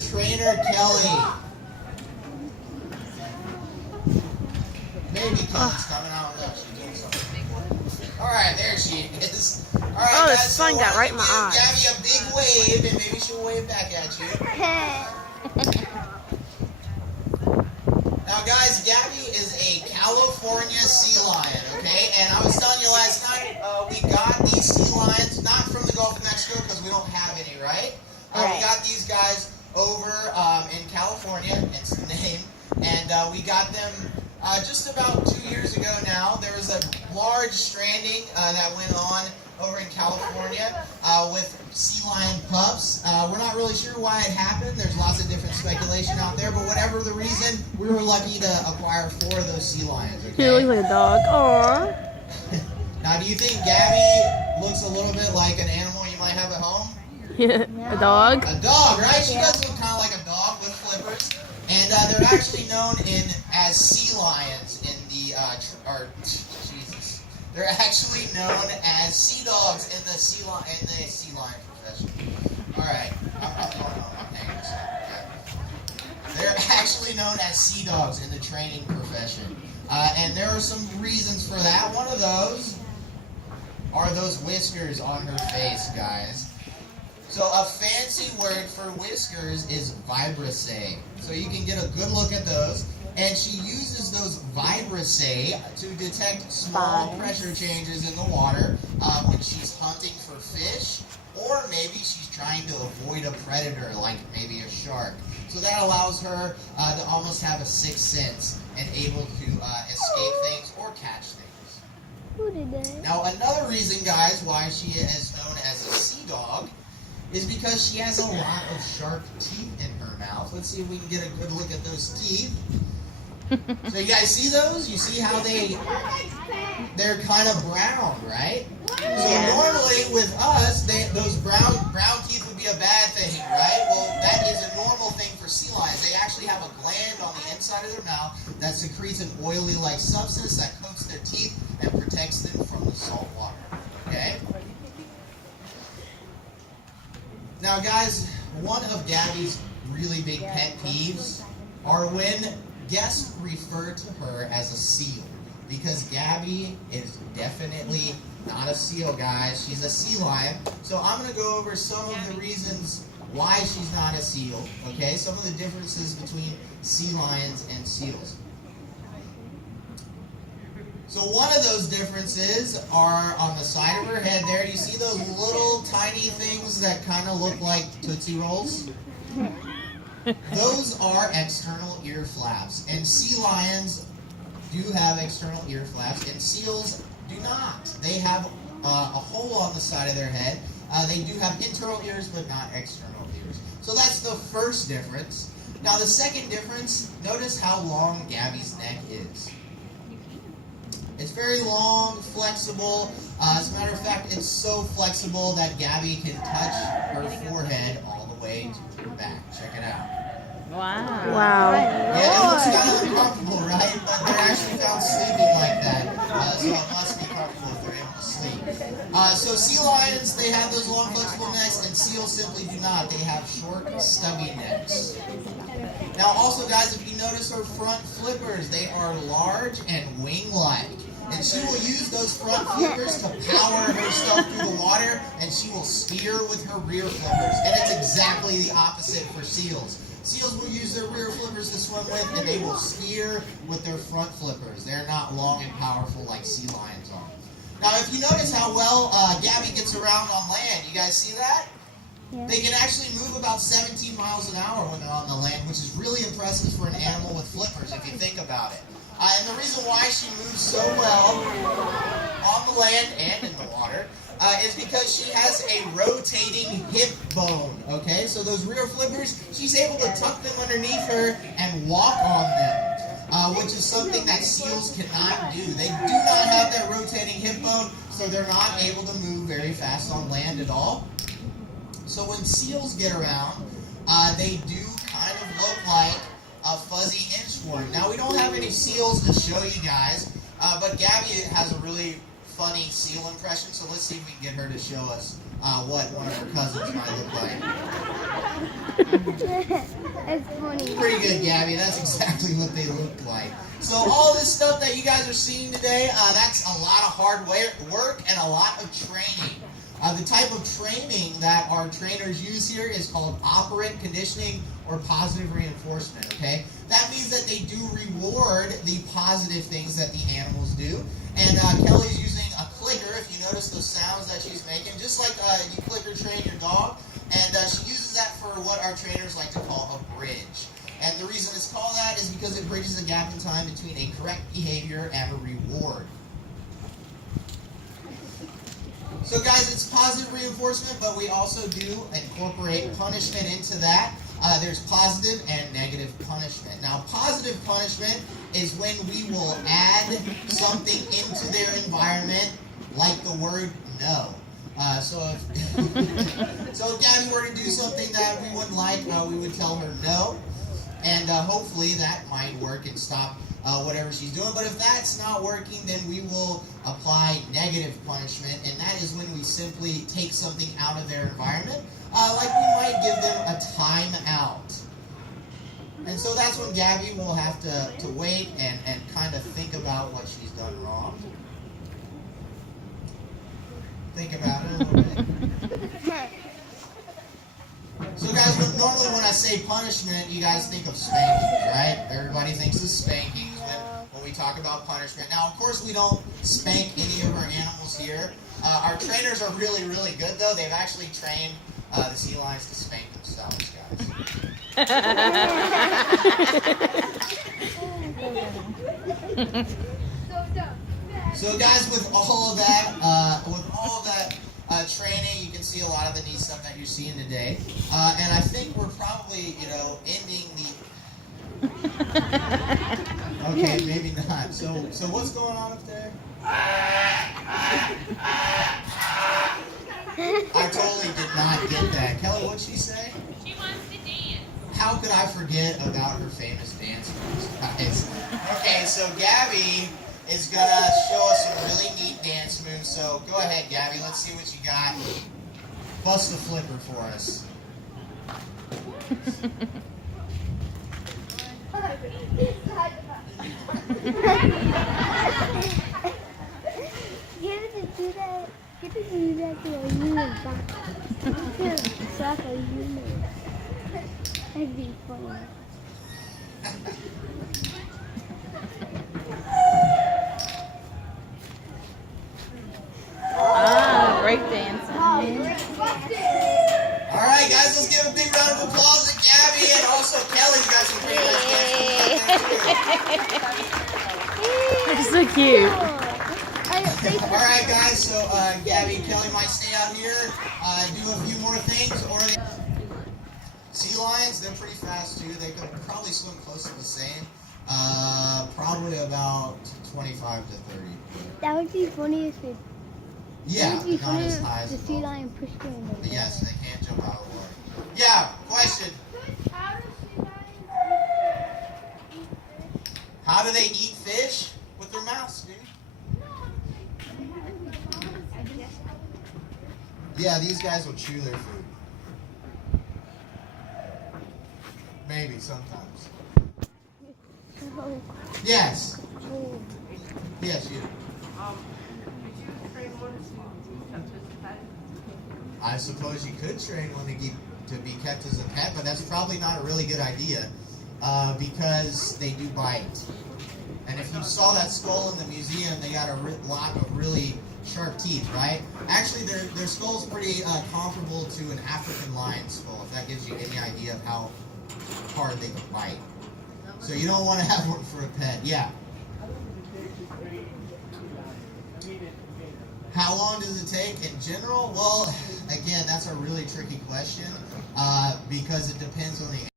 Trainer Kelly. Maybe Kelly's coming out. No, she's doing something. Alright, there she is. Alright, Oh, the guys, sun got right in my eye. Gabby a big wave, and maybe she'll wave back at you. Now, guys, Gabby is a California sea lion, okay? And I was telling you last night, we got these sea lions, not from the Gulf of Mexico, because we don't have any, right? We got these guys over in California, hence the name, and we got them just about 2 years ago now. There was a large stranding that went on over in California with sea lion pups. We're not really sure why it happened. There's lots of different speculation out there, but whatever the reason, we were lucky to acquire 4 of those sea lions. Okay? He looks like a dog. Aww. Now, do you think Gabby looks a little bit like an animal you might have at home? Yeah, a dog. A dog, right? She does look kind of like a dog with flippers. And they're actually known as sea lions in the, Jesus. They're actually known as sea dogs in the sea lion profession. All right. I'm hanging this up. They're actually known as sea dogs in the training profession. And there are some reasons for that. One of those are those whiskers on her face, guys. So a fancy word for whiskers is vibrissae. So you can get a good look at those. And she uses those vibrissae to detect small pressure changes in the water when she's hunting for fish, or maybe she's trying to avoid a predator like maybe a shark. So that allows her to almost have a sixth sense and able to escape things or catch things. Now another reason, guys, why she is known as a sea dog is because she has a lot of sharp teeth in her mouth. Let's see if we can get a good look at those teeth. So you guys see those? You see how they're kind of brown, right? So normally with us, those brown teeth would be a bad thing, right? Well, that is a normal thing for sea lions. They actually have a gland on the inside of their mouth that secretes an oily-like substance that coats their teeth and protects them from the salt water. Okay? Now, guys, one of Gabby's really big pet peeves are when guests refer to her as a seal, because Gabby is definitely not a seal, guys. She's a sea lion. So I'm going to go over some of the reasons why she's not a seal, okay? Some of the differences between sea lions and seals. So one of those differences are on the side of her head there. You see those little tiny things that kind of look like Tootsie Rolls? Those are external ear flaps. And sea lions do have external ear flaps, and seals do not. They have a hole on the side of their head. They do have internal ears, but not external ears. So that's the first difference. Now the second difference, notice how long Gabby's neck is. It's very long, flexible. As a matter of fact, it's so flexible that Gabby can touch her forehead all the way to her back. Check it out. Wow. Yeah, it looks kind of uncomfortable, right? But they're actually found sleeping like that. So it must be comfortable if they're able to sleep. So sea lions, they have those long, flexible necks, and seals simply do not. They have short, stubby necks. Now also, guys, if you notice her front flippers, they are large and wing-like. And she will use those front flippers to power herself through the water, and she will steer with her rear flippers. And it's exactly the opposite for seals. Seals will use their rear flippers to swim with, and they will steer with their front flippers. They're not long and powerful like sea lions are. Now, if you notice how well Gabby gets around on land, you guys see that? Yeah. They can actually move about 17 miles an hour when they're on the land, which is really impressive for an animal with flippers, if you think about it. And the reason why she moves so well on the land and in the water is because she has a rotating hip bone, okay? So those rear flippers, she's able to tuck them underneath her and walk on them, which is something that seals cannot do. They do not have that rotating hip bone, so they're not able to move very fast on land at all. So when seals get around, they do kind of look like a fuzzy inchworm. Now, we don't have any seals to show you guys, but Gabby has a really funny seal impression, so let's see if we can get her to show us what one of her cousins might look like. It's funny. Pretty good, Gabby. That's exactly what they look like. So all this stuff that you guys are seeing today, that's a lot of hard work and a lot of training. The type of training that our trainers use here is called operant conditioning or positive reinforcement, okay? That means that they do reward the positive things that the animals do. And Kelly's using a clicker, if you notice those sounds that she's making, just like you clicker train your dog. And she uses that for what our trainers like to call a bridge. And the reason it's called that is because it bridges a gap in time between a correct behavior and a reward. So guys, it's positive reinforcement, but we also do incorporate punishment into that. There's positive and negative punishment. Now, positive punishment is when we will add something into their environment, like the word no. So if Gabby were to do something that we wouldn't like, we would tell her no. And hopefully that might work and stop whatever she's doing. But if that's not working, then we will apply negative punishment. And that is when we simply take something out of their environment. Like we might give them a time out. And so that's when Gabby will have to wait and kind of think about what she's done wrong. Think about it a little bit. So guys, normally when I say punishment, you guys think of spankings, right? Everybody thinks of spankings when we talk about punishment. Now, of course, we don't spank any of our animals here. Our trainers are really, really good, though. They've actually trained the sea lions to spank themselves, guys. So guys, with all of that, training, you can see a lot of the neat stuff that you're seeing today. And I think we're probably, ending the... Okay, maybe not. So what's going on up there? I totally did not get that. Kelly, what'd she say? She wants to dance. How could I forget about her famous dance moves, guys? Okay, so Gabby is gonna show us some really neat dance moves. So go ahead, Gabby. Let's see what you got. Bust the flipper for us. Get it to do that. Get it to do that to a human back. Slap a human. That'd be funny. Break dancing. All right, guys, let's give a big round of applause to Gabby, and also Kelly's got some pretty nice dance moves. It's so cute. All right, guys, so Gabby and Kelly might stay out here, do a few more things, or sea lions, they're pretty fast too. They could probably swim close to the same, probably about 25 to 30. That would be funny if it. Yeah, That would be not funny as if high as the the sea boat. lion pushed her in the water. But yes, they can't jump out of the water. Yeah, question. How do they eat fish? With their mouths, dude. Yeah, these guys will chew their food. Maybe, sometimes. Oh, Yes. oh. Yes, you. Did you train one to catch his pet? I suppose you could train one to be kept as a pet, but that's probably not a really good idea because they do bite. And if you saw that skull in the museum, they got a lot of really sharp teeth, right? Actually, their skull's pretty comparable to an African lion skull, if that gives you any idea of how hard they can bite. So you don't want to have one for a pet. Yeah. How long does it take in general? Well, again, that's a really tricky question because it depends on the